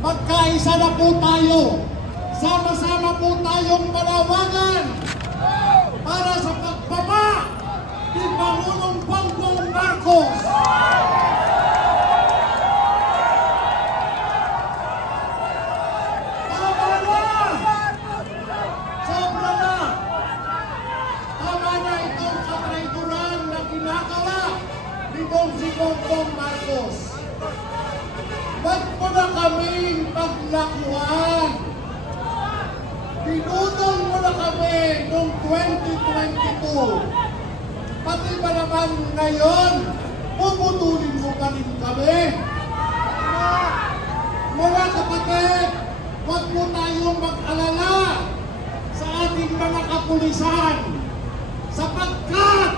magkaisa na po tayo. Sama-sama po tayong manawagan para sa pagbaba ni Pangulong Bongbong Marcos. Tama na! Sobra na! Tama na itong katraituran na ginagawa nitong si Bongbong Marcos. Ba't mo na kaming paglakuan? Pinutol mo na kami noong 2022. Pati ba naman ngayon, puputulin mo pa rin kami? Mga kapatid, huwag mo tayong mag-alala sa ating mga kapulisan sapagkat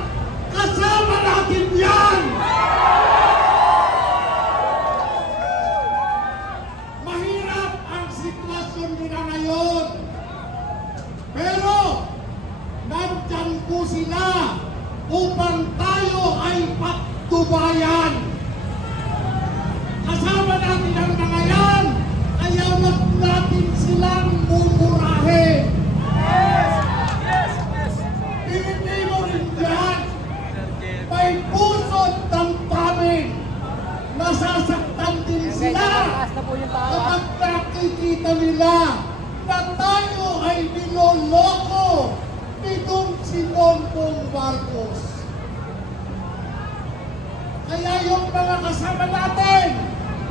kasama natin yan! Mahirap ang sitwasyon nila ngayon. Pero, nandyan po sila upang tayo ay pattubayan. Kasama natin ang mga yan, kaya wag natin silang mumurahin. Pilipino rin dyan, may puso't damdamin. Nasasaktan din sila kapag nakikita nila na tayo ay niloloko nitong si Bongbong Marcos. Kaya yung mga kasama natin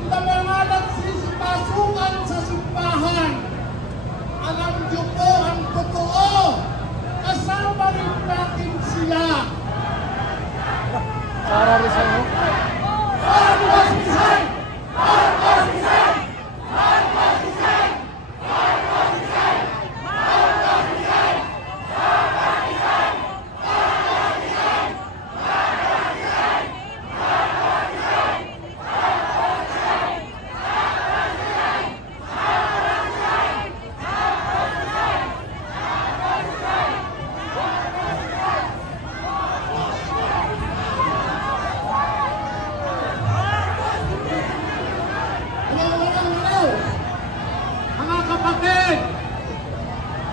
na mga nagsisipasukan sa simbahan, alam niyo po ang totoo, kasama rin natin sila. Marcos resign! Marcos resign! Marcos resign! Marcos resign!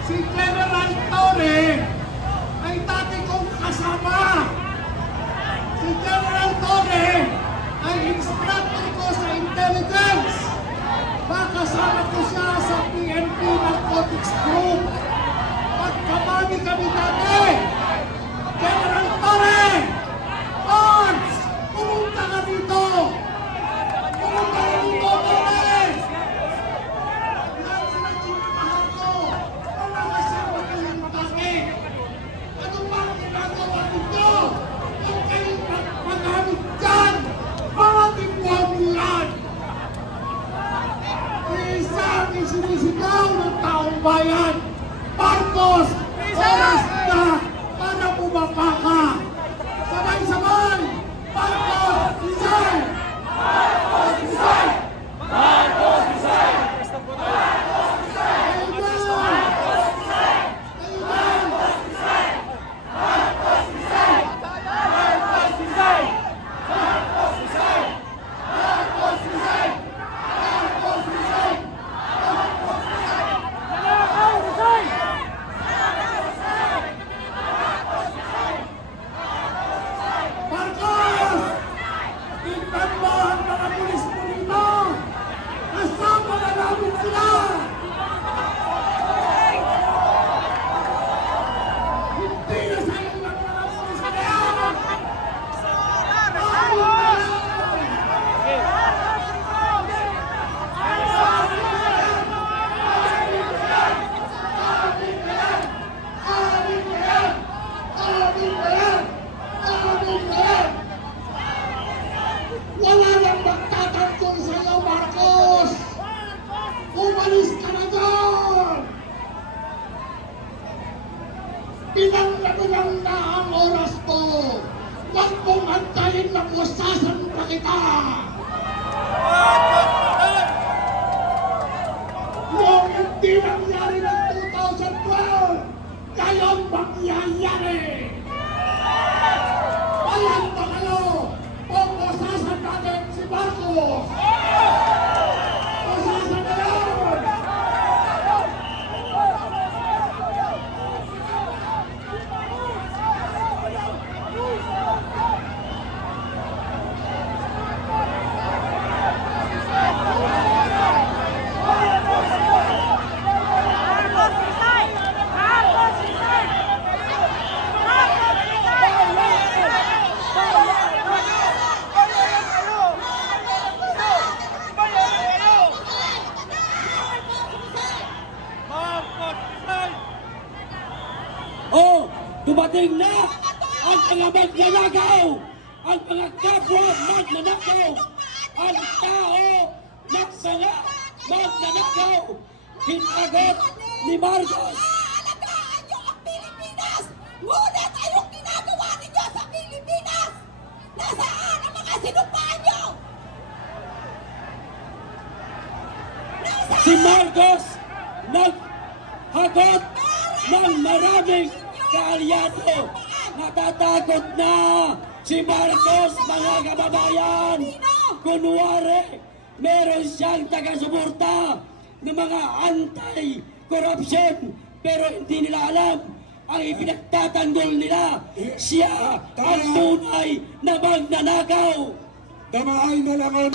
Si General Torre ay dati kong kasama. Si General Torre ay instructor ko sa intelligence. Nakasama ko siya sa PNP Narcotics Group. Magkamami kami dati. General Torre! Lords! Pumunta ka dito! Pumunta ka dito, Torre! Sinisigaw ng taong bayan, Marcos, oras na para bumaba ka. Sabay-sabay, Marcos, resign! Marcos, resign! Marcos, resign! dumating na ang mga magnanakaw, ang mga kapwa magnanakaw, ang tao nagsanga magnanakaw. Hinagot ni Marcos. Aalagaan niyo ang Pilipinas! Ngunit ayong ginagawa ninyo sa Pilipinas! Nasaan ang mga sinumpaan niyo? Si Marcos naghagot ng maraming kaalyado. Natatakot na si Marcos, mga kababayan. Kunwari, meron siyang taga-suporta ng mga anti-corruption, pero hindi nila alam ang ipinagtatanggol nila. Siya ang tunay na magnanakaw. Damahay na lang ang